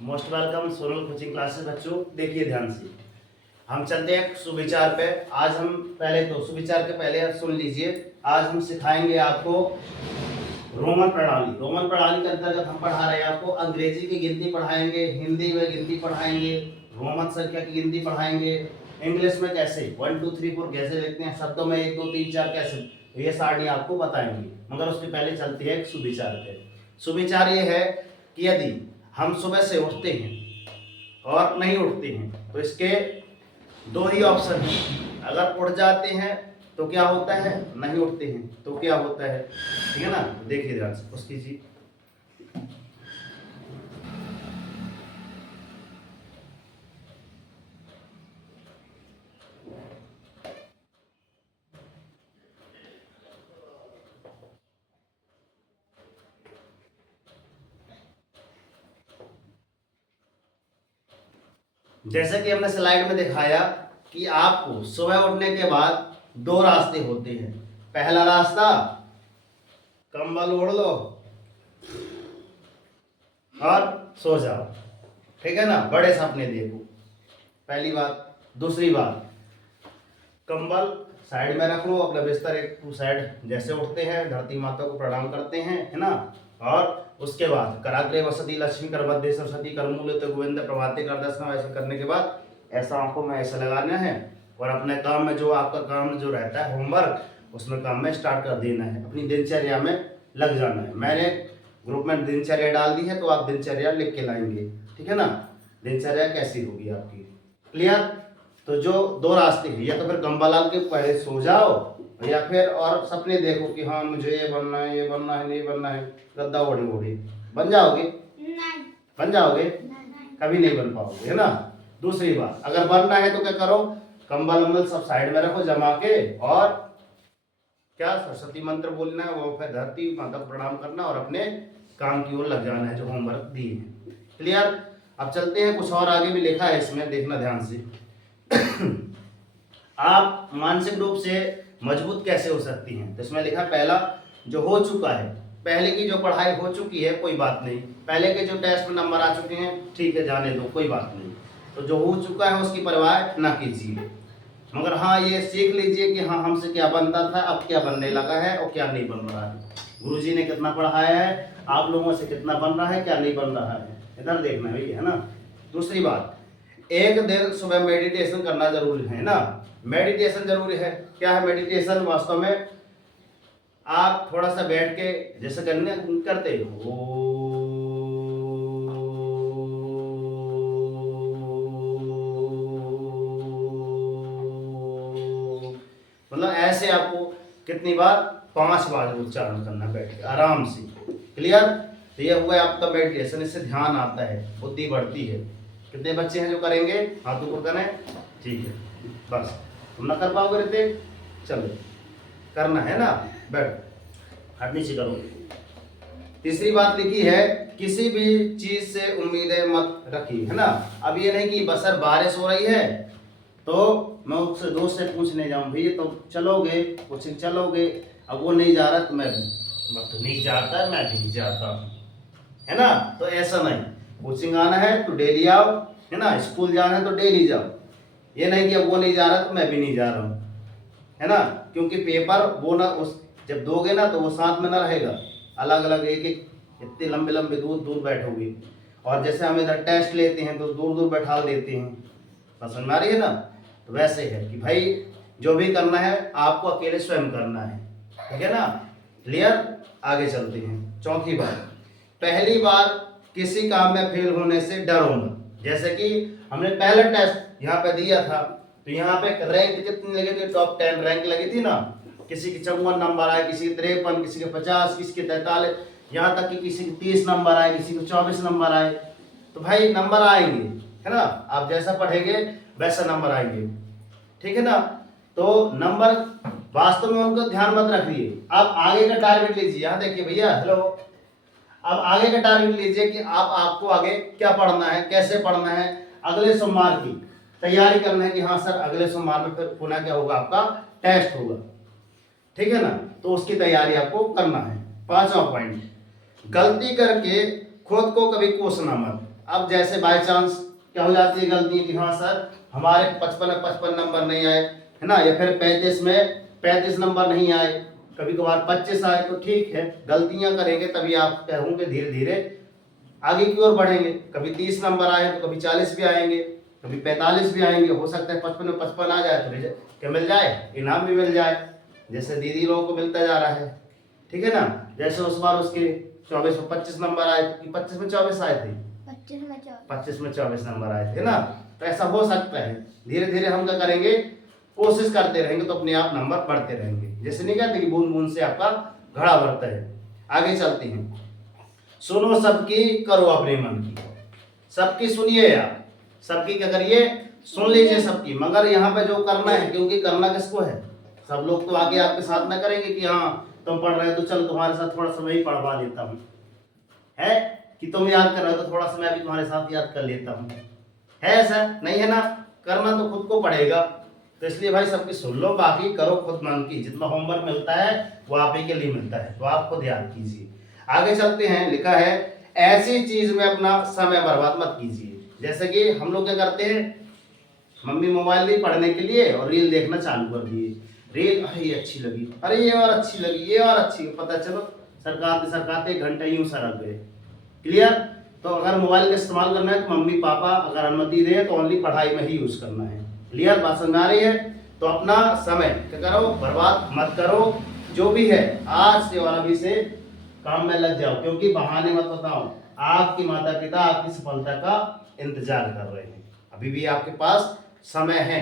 Most welcome Sonal coaching classes बच्चों। देखिए ध्यान से, हम चलते हैं सुविचार पे। आज हम पहले तो सुविचार के पहले सुन लीजिए। आज हम सिखाएंगे आपको रोमन प्रणाली। रोमन प्रणाली के अंतर्गत हम पढ़ा रहे हैं आपको अंग्रेजी की गिनती पढ़ाएंगे, हिंदी में गिनती पढ़ाएंगे, रोमन संख्या की गिनती पढ़ाएंगे, इंग्लिश में कैसे 1 2 3 4 कैसे लिखते हैं, शब्दों में 1 2 3 4 कैसे, ये सारणी आपको बताएंगे। मगर उसके पहले चलते हैं एक सुविचार पे। सुविचार ये है कि यदि हम सुबह से उठते हैं और नहीं उठते हैं तो इसके दो ही ऑप्शन हैं। अगर उठ जाते हैं तो क्या होता है, नहीं उठते हैं तो क्या होता है, ठीक है ना। देखिए ध्यान से उसकी जी। जैसे कि हमने स्लाइड में दिखाया कि आपको सुबह उठने के बाद दो रास्ते होते हैं। पहला रास्ता, कंबल ओढ़ लो और सो जाओ, ठीक है ना, बड़े सपने देखो, पहली बात। दूसरी बात, कंबल साइड में रख लो, अपना बिस्तर एक टू साइड, जैसे उठते हैं धरती माता को प्रणाम करते हैं, है ना। और उसके बाद कराग्रे वसती लक्ष्मी कर मध्य सरस्वती कर मूल तो गोविंद प्रभाते कर दर्शन। ऐसे करने के बाद ऐसा आंखों में ऐसा लगाना है और अपने काम में जो आपका काम जो रहता है होमवर्क, उसमें काम में स्टार्ट कर देना है, अपनी दिनचर्या में लग जाना है। मैंने ग्रुप में दिनचर्या डाल दी है तो आप दिनचर्या लिख के लाएंगे, ठीक है ना। दिनचर्या कैसी होगी आपकी, क्लियर। तो जो दो रास्ते हैं, या तो फिर कंबल डाल के पहले सो जाओ, या फिर और सपने देखो कि हाँ मुझे ये बनना है, ये बनना है, नहीं बनना है, गद्दा ओढ़े ओढ़े बन जाओगे, नहीं बन जाओगे, नहीं कभी नहीं बन पाओगे, है ना। दूसरी बात, अगर बनना है तो क्या करो, कंबल वंबल सब साइड में रखो जमा के, और क्या सरस्वती मंत्र बोलना है, वो फिर धरती माता को प्रणाम करना और अपने काम की ओर लग जाना है जो होमवर्क दिए हैं, क्लियर। अब चलते हैं, कुछ और आगे भी लिखा है इसमें, देखना ध्यान से। आप मानसिक रूप से मजबूत कैसे हो सकती हैं, तो इसमें लिखा पहला, जो हो चुका है, पहले की जो पढ़ाई हो चुकी है कोई बात नहीं, पहले के जो टेस्ट में नंबर आ चुके हैं ठीक है जाने दो, कोई बात नहीं। तो जो हो चुका है उसकी परवाह ना कीजिए, मगर हाँ ये सीख लीजिए कि हाँ हमसे क्या बनता था, अब क्या बनने लगा है और क्या नहीं बन रहा है। गुरुजी ने कितना पढ़ाया है, आप लोगों से कितना बन रहा है, क्या नहीं बन रहा है, इधर देखना है, है ना। दूसरी बात, एक दिन सुबह मेडिटेशन करना जरूरी है ना। मेडिटेशन जरूरी है। क्या है मेडिटेशन, वास्तव में आप थोड़ा सा बैठ के जैसे करते हो, मतलब ऐसे आपको कितनी बार, 5 बार उच्चारण करना बैठ के आराम से, क्लियर। तो ये हुआ आपका मेडिटेशन, इससे ध्यान आता है, बुद्धि बढ़ती है। कितने बच्चे हैं जो करेंगे, हाथ ऊपर करें, ठीक है। बस तुम ना कर पाओगे ऋतिक, चलो करना है ना, बैठ हाथ नीचे करो। तीसरी बात लिखी है, किसी भी चीज से उम्मीदें मत रखी, है ना। अब ये नहीं कि बसर बारिश हो रही है तो मैं उससे दोस्त से पूछने जाऊं, भैया तो चलोगे कोचिंग चलोगे, अब वो नहीं जा रहा तो मैं तो नहीं जाता, मैं भी नहीं जाता, है ना। तो ऐसा नहीं, कोचिंग आना है तो डेली आओ, है ना, स्कूल जाना है तो डेली जाओ। ये नहीं कि अब वो नहीं जा रहा तो मैं भी नहीं जा रहा हूँ, है ना। क्योंकि पेपर वो ना उस जब दोगे ना तो वो साथ में ना रहेगा, अलग अलग एक एक इतने लंबे लंबे दूर दूर बैठोगे। और जैसे हम इधर टेस्ट लेते हैं तो दूर दूर बैठा देते हैं, समझ में आ रही है ना। तो वैसे है कि भाई जो भी करना है आपको अकेले स्वयं करना है, ठीक है ना, क्लियर। आगे चलते हैं। चौथी बात, पहली बार किसी काम में फेल होने से डरो मत। जैसे कि हमने पहला टेस्ट यहाँ पे दिया था तो यहाँ पे रैंक कितनी लगी थी, टॉप 10 रैंक लगी थी ना। किसी के 54 नंबर आए, किसी के 53, किसी के 50, किसी के 43, यहाँ तक कि किसी के 30 नंबर आए, किसी को 24 नंबर आए। तो भाई नंबर आएंगे, है ना, आप जैसा पढ़ेंगे वैसा नंबर आएंगे, ठीक है ना। तो नंबर वास्तव में उनको ध्यान मत रखिए। आप आगे का टारगेट लीजिए, यहाँ देखिए भैया, हेलो। अब आगे का टारगेट लीजिए कि आपको आगे क्या पढ़ना है, कैसे पढ़ना है, अगले सोमवार की तैयारी करना है कि हाँ सर अगले सोमवार में फिर पुनः क्या होगा, आपका टेस्ट होगा, ठीक है ना। तो उसकी तैयारी आपको करना है। 5वां पॉइंट, गलती करके खुद को कभी कोसना मत। अब जैसे बाय चांस क्या हो जाती है गलती कि हाँ सर हमारे 55 में 55 नंबर नहीं आए, है ना, या फिर 35 में 35 नंबर नहीं आए, कभी कभार 25 आए, तो ठीक है, गलतियां करेंगे तभी आप क्या होंगे, धीरे धीरे आगे की ओर बढ़ेंगे। कभी 30 नंबर आए तो कभी 40 भी आएंगे, कभी 45 भी आएंगे, हो सकता है 55 में 55 आ जाए तो क्या मिल जाए, इनाम भी मिल जाए, जैसे दीदी लोगों को मिलता जा रहा है, ठीक है ना। जैसे उस बार उसके 24 में 25 नंबर आए, 25 में 24 आए थे, 25 में 24 नंबर आए थे ना। तो ऐसा हो सकता है, धीरे धीरे हम क्या करेंगे, कोशिश करते रहेंगे तो अपने आप नंबर बढ़ते रहेंगे। जैसे नहीं कहते कि बूंद बूंद से आपका घड़ा भरता है। आगे चलते हैं। सुनो सबकी, करो अपने मन की। सबकी सुनिए आप, सबकी क्या करिए, सुन लीजिए सबकी, मगर यहाँ पे जो करना है, क्योंकि करना किसको है, सब लोग तो आगे आपके साथ ना करेंगे कि हाँ तुम पढ़ रहे हो तो चल तुम्हारे साथ थोड़ा समय ही पढ़वा लेता हूँ, है कि तुम याद कर रहे हो तो थोड़ा समय भी तुम्हारे साथ याद कर लेता हूँ, है ऐसा नहीं है ना। करना तो खुद को पड़ेगा, तो इसलिए भाई सबकी सुन लो, बाकी करो खुद मन की। जितना होमवर्क मिलता है वो आप ही के लिए मिलता है, तो आप खुद याद कीजिए। आगे चलते हैं। लिखा है ऐसी चीज में अपना समय बर्बाद मत कीजिए। जैसे कि हम लोग क्या करते हैं, मम्मी मोबाइल दी पढ़ने के लिए और रील देखना चालू कर दिए, रील अरे ये अच्छी लगी, अरे ये और अच्छी लगी, ये और अच्छी, पता चलो सरकाते 1 घंटा यूं सरक गए। क्लियर। तो अगर मोबाइल का इस्तेमाल करना है तो मम्मी पापा अगर अनुमति दे तो ओनली पढ़ाई में ही यूज करना है। क्लियर, बात समझ में आ रही है। तो अपना समय क्या करो, बर्बाद मत करो। जो भी है आज से और अभी से काम में लग जाओ, क्योंकि बहाने मत बताओ। आपकी माता पिता आपकी सफलता का इंतजार कर रहे हैं, अभी भी आपके पास समय है।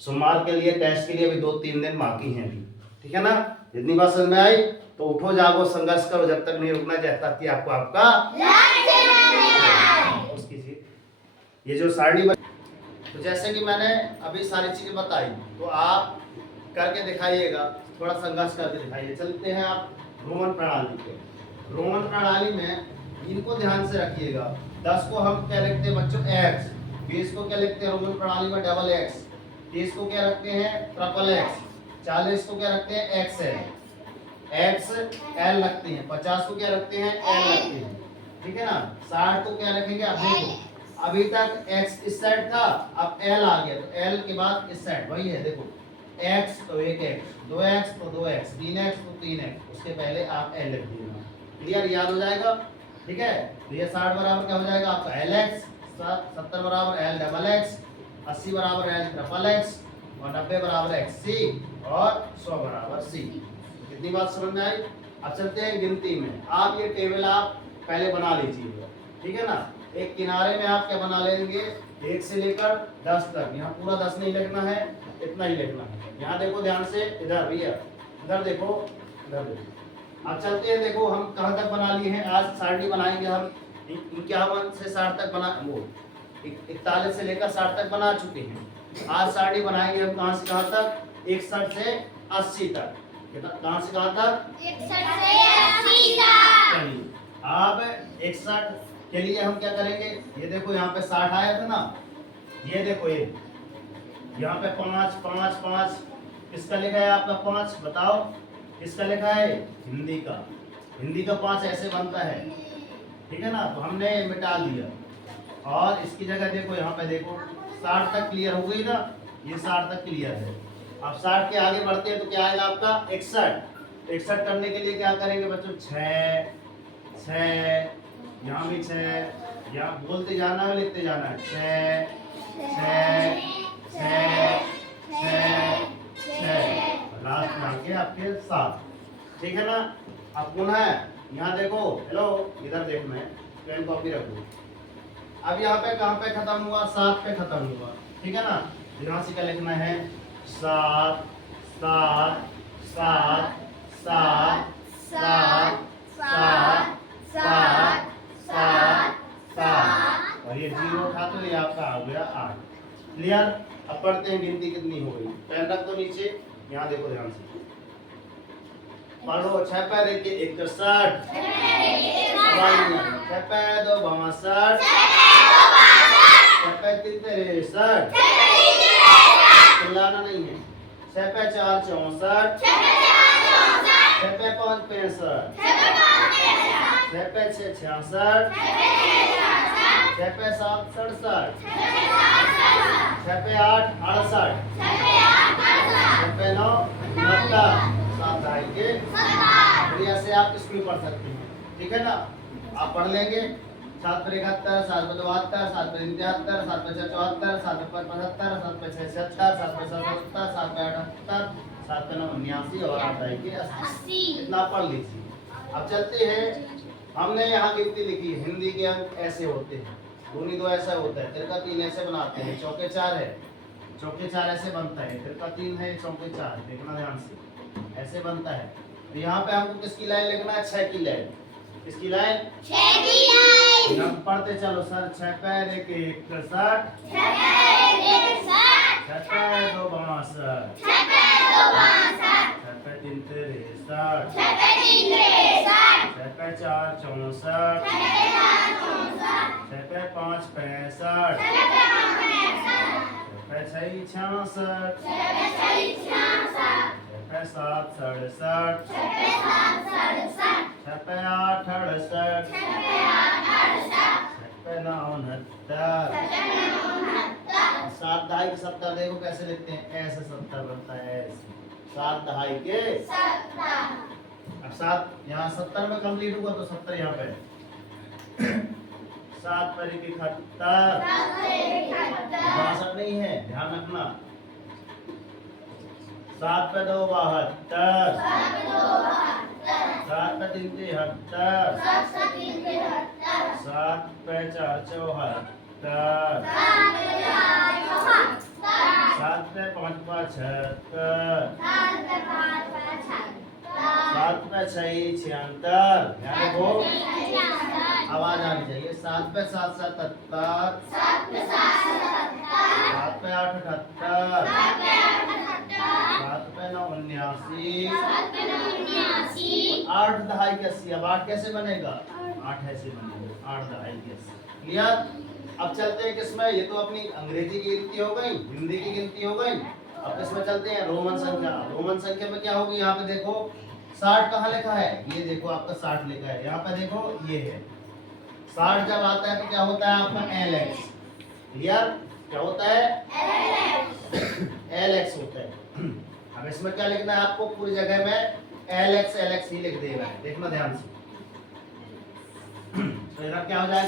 सोमवार के लिए टेस्ट के लिए अभी 2-3 दिन बाकी हैं अभी, ठीक है ना। जितनी बात समझ में आई तो उठो जागो संघर्ष करो, जब तक नहीं रुकना चाहता कि आपको आपका उसकी ये जो सारणी। तो जैसे कि मैंने अभी सारी चीजें बताई, तो आप करके दिखाइएगा, थोड़ा संघर्ष करके दिखाइए। चलते हैं आप रोमन प्रणाली पे। रोमन प्रणाली में इनको ध्यान से रखिएगा। 10 को हम क्या लिखते हैं बच्चों, x। 20 को क्या लिखते हैं रोमन प्रणाली में, डबल x। 30 को क्या रखते हैं, ट्रिपल x। 40 को क्या रखते हैं, XL XL रखते हैं। 50 को क्या रखते हैं, L रखते हैं, ठीक है ना। 60 को क्या रखेंगे, अब देखो अभी तक x इस साइड था, अब L आ गया, तो L के बाद इस साइड वही है, देखो x तो 1x, 2x तो 2x, 3x तो 3x, उसके पहले आप L लिख दीजिएगा। क्लियर, याद हो जाएगा, ठीक है। तो ये 60 बराबर क्या हो जाएगा आपका LX, 70 बराबर L डबल X, 80 बराबर L ट्रिपल X, और 90 बराबर XC, और 100 बराबर C। कितनी बात समझ में आई। अब चलते हैं गिनती में। आप ये टेबल आप पहले बना लीजिएगा, ठीक है ना। एक किनारे में आप क्या बना लेंगे, 1 से लेकर 10 तक। यहाँ पूरा 10 नहीं लिखना है, इतना ही लिखना है। यहाँ देखो ध्यान से, इधर भैया इधर देखो, इधर देखो। अब चलते हैं, देखो हम कहाँ तक बना लिए हैं। आज सारणी बनाएंगे हम 51 से 60 तक बना, वो 41 से लेकर 60 तक बना चुके हैं। आज सारणी बनाएंगे हम कहाँ से कहाँ तक, 61 से 80 तक। कहाँ से कहाँ तक, 61 से 80 तक। चलिए अब 61 के लिए हम क्या करेंगे, ये देखो यहाँ पे 60 आया था ना, ये देखो ये यहाँ पे 5 5 5 किसका लिखा है आपका 5, बताओ किसका लिखा है, हिंदी का। हिंदी का 5 ऐसे बनता है, ठीक है ना। तो हमने मिटा दिया, और इसकी जगह देखो यहाँ पे देखो 60 तक क्लियर हो गई ना, ये 60 तक क्लियर है। अब 60 के आगे बढ़ते हैं तो क्या आएगा आपका 61। 61 करने के लिए क्या करेंगे बच्चों, 6 6, यहाँ भी 6, यहाँ बोलते जाना है लिखते जाना है, 6 6 6 6 6, लास्ट में आके आपके 7, ठीक है ना। अब पुनः यहाँ देखो, हेलो इधर देखना है, पेन कॉपी रखो। अब यहाँ पे कहाँ पे खत्म हुआ, 7 पे खत्म हुआ, ठीक है ना। यहाँ से क्या लिखना है, 7 7 7 7 7 7 7 7 7, और ये 0 था तो ये आपका आ गया 8। क्लियर। अब पढ़ते हैं गिनती कितनी हो गई। पेन रख दो नीचे, यहाँ देखो ध्यान से पढ़ो। 6 पे देखिए 61, 6 पे 2 62, 6 पे 3 63, चिल्लाना नहीं है। 6 पे 4 64, 6 पे 5 65, 6 पे 6 66, 6 पे 7 67, 6 पे 8 68, 6 पे 9 69, 7 दहाई के 70। ऐसे आप इसमें पढ़ सकते हैं, ठीक है ना। आप पढ़ लेंगे 7 पे 71, 7 पे 72, 7 पे 73, 7 पे 74, 7 पे 75, 7 पे 76, 7 पे 77, 7 पे 78, 7 पे 89 और 8 दहाई के 80। इतना पढ़ लीजिए। अब चलते हैं, हमने यहाँ गिनती लिखी, हिंदी के अंक ऐसे होते हैं, दूनी 2 ऐसा होता है, तिरका 3 ऐसे बनाते हैं, चौके 4 है, चौके 4 ऐसे बनता है, तिरका 3 है, चौके 4, देखना ध्यान से, ऐसे बनता है। तो यहाँ पे हमको किसकी लाइन लिखना है? 6 की लाइन। किसकी लाइन? 6 की लाइन। हम पढ़ते चलो सर। 6 पैर 1 61, 6 पैर 1 61, 6 पैर 2 62, 6 पैर 2 62, 6 पैर 3 63, 6 पैर 3 63, 6 पैर 4 64, 6 पैर 4 64, 6 पैर 5 65, 6 पैर 5 65, 6 पैर 6 66, 6 पैर 6 66, 6 पैर 7 67, 6 पैर 7 67, 6 पैर 8 68, 6 पैर 8 68, 6 पैर 9 69, 6 पैर 9 69। 7 दहाई के 70 देखो कैसे लिखते हैं, ऐसे 70 बनता है, ऐसे 7 दहाई के 70। अब 7 यहाँ 70 में कंप्लीट हुआ तो 70 यहाँ पे 7 पर 1 71, 62 नहीं है, ध्यान रखना। 7 पे 2 72, 7 पे 3 73, 7 पे 4 74, 7 पे 5 75, 7 पे 6 76, ध्यान रखो आवाज आनी चाहिए। 7 पे 7 77, 7 पे 8 78, 7 पे 9 79, 8 दहाई के 80। अब 8 कैसे बनेगा? 8 ऐसे बनेगा, 8 दहाई के 80। क्लियर? अब चलते हैं किसमें, ये तो अपनी अंग्रेजी की गिनती हो गई, हिंदी की गिनती हो गई। अब किसमें चलते हैं? रोमन संख्या। रोमन संख्या में क्या होगी? यहाँ पे देखो 60 कहाँ लिखा है? ये देखो आपका 60 लिखा है, यहाँ पे देखो ये है 60। जब आता है तो क्या होता है आपका LX। क्लियर? क्या होता है? LX होता है। अब इसमें क्या लिखना है आपको? पूरी जगह में LX ही लिख देना है, देखना ध्यान से। तो इधर क्या हो जाएगा?